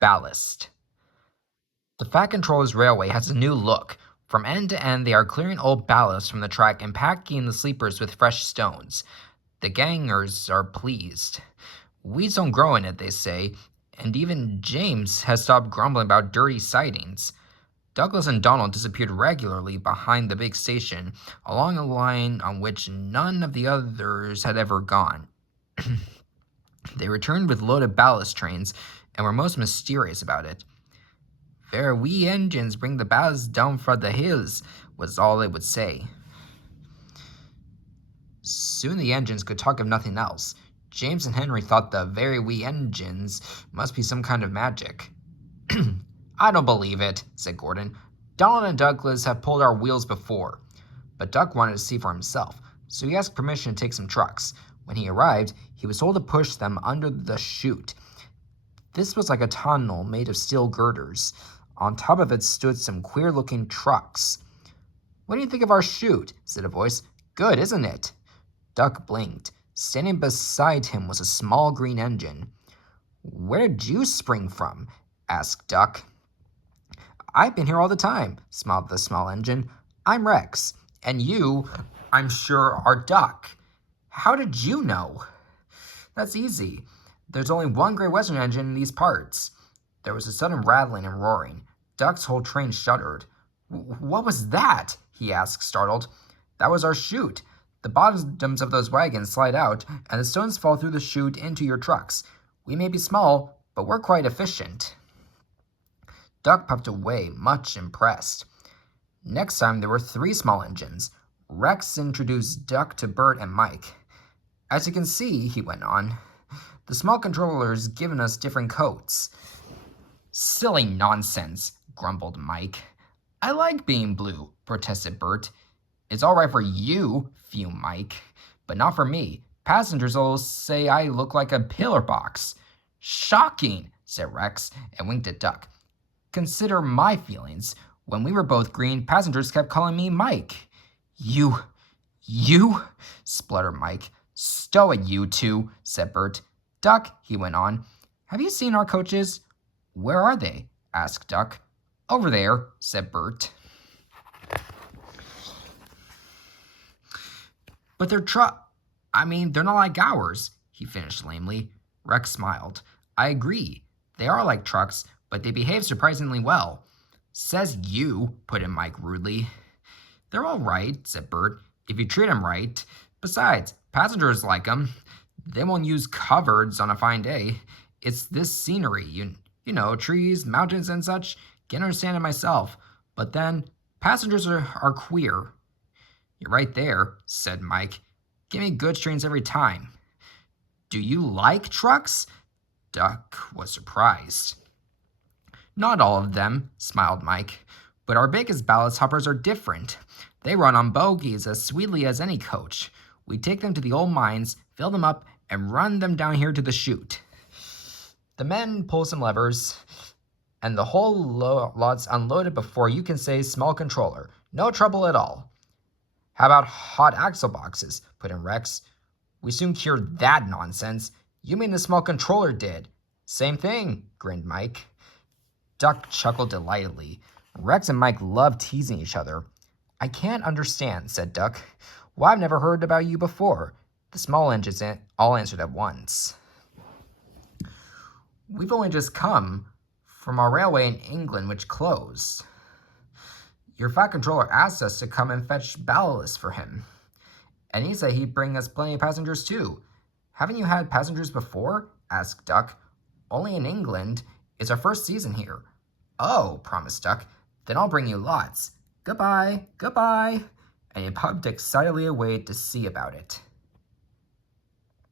Ballast. The Fat Controller's Railway has a new look. From end to end, they are clearing old ballast from the track and packing the sleepers with fresh stones. The gangers are pleased. Weeds don't grow in it, they say, and even James has stopped grumbling about dirty sidings. Douglas and Donald disappeared regularly behind the big station, along a line on which none of the others had ever gone. They returned with loaded ballast trains and were most mysterious about it. "Fair wee engines bring the ballast down fra the hills," was all they would say. Soon the engines could talk of nothing else. James and Henry thought the very wee engines must be some kind of magic. "I don't believe it," said Gordon. "Donald and Douglas have pulled our wheels before." But Duck wanted to see for himself, so he asked permission to take some trucks. When he arrived, he was told to push them under the chute. This was like a tunnel made of steel girders. On top of it stood some queer-looking trucks. "What do you think of our chute?" said a voice. "Good, isn't it?" Duck blinked. Standing beside him was a small green engine. "Where did you spring from?" asked Duck. "I've been here all the time," smiled the small engine. "I'm Rex. And you, I'm sure, are Duck. How did you know?" "That's easy. There's only one Great Western engine in these parts." There was a sudden rattling and roaring. Duck's whole train shuddered. "What was that?" he asked, startled. "That was our chute. The bottoms of those wagons slide out, and the stones fall through the chute into your trucks. We may be small, but we're quite efficient." Duck puffed away, much impressed. Next time there were 3 small engines. Rex introduced Duck to Bert and Mike. "As you can see," he went on, "the small controller's given us different coats." "Silly nonsense," grumbled Mike. "I like being blue," protested Bert. "It's all right for you," fumed Mike, "but not for me. Passengers will say I look like a pillar box." "Shocking," said Rex, and winked at Duck. "Consider my feelings. When we were both green, passengers kept calling me Mike." You, spluttered Mike. "Stow it, you two," said Bert. "Duck," he went on, "have you seen our coaches?" "Where are they?" asked Duck. "Over there," said Bert. "But they're they're not like ours," he finished lamely. Rex smiled. "I agree. They are like trucks, but they behave surprisingly well." "Says you," put in Mike rudely. "They're all right," said Bert, "if you treat 'em right. Besides, passengers like 'em. They won't use cupboards on a fine day. It's this scenery, you know, trees, mountains, and such. Can't understand it myself. But then, passengers are queer." "You're right there," said Mike. "Give me goods trains every time." "Do you like trucks?" Duck was surprised. "Not all of them," smiled Mike. "But our biggest ballast hoppers are different. They run on bogies as sweetly as any coach. We take them to the old mines, fill them up, and run them down here to the chute. The men pull some levers, and the whole lot's unloaded before you can say small controller. No trouble at all." "How about hot axle boxes?" put in Rex. "We soon cured that nonsense." "You mean the small controller did?" "Same thing," grinned Mike. Duck chuckled delightedly. Rex and Mike loved teasing each other. "I can't understand," said Duck. "Why, I've never heard about you before." The small engines all answered at once. "We've only just come from our railway in England, which closed. Your Fat Controller asked us to come and fetch ballast for him. And he said he'd bring us plenty of passengers too." "Haven't you had passengers before?" asked Duck. "Only in England. It's our first season here." "Oh," promised Duck. "Then I'll bring you lots. Goodbye, goodbye." And he puffed excitedly away to see about it.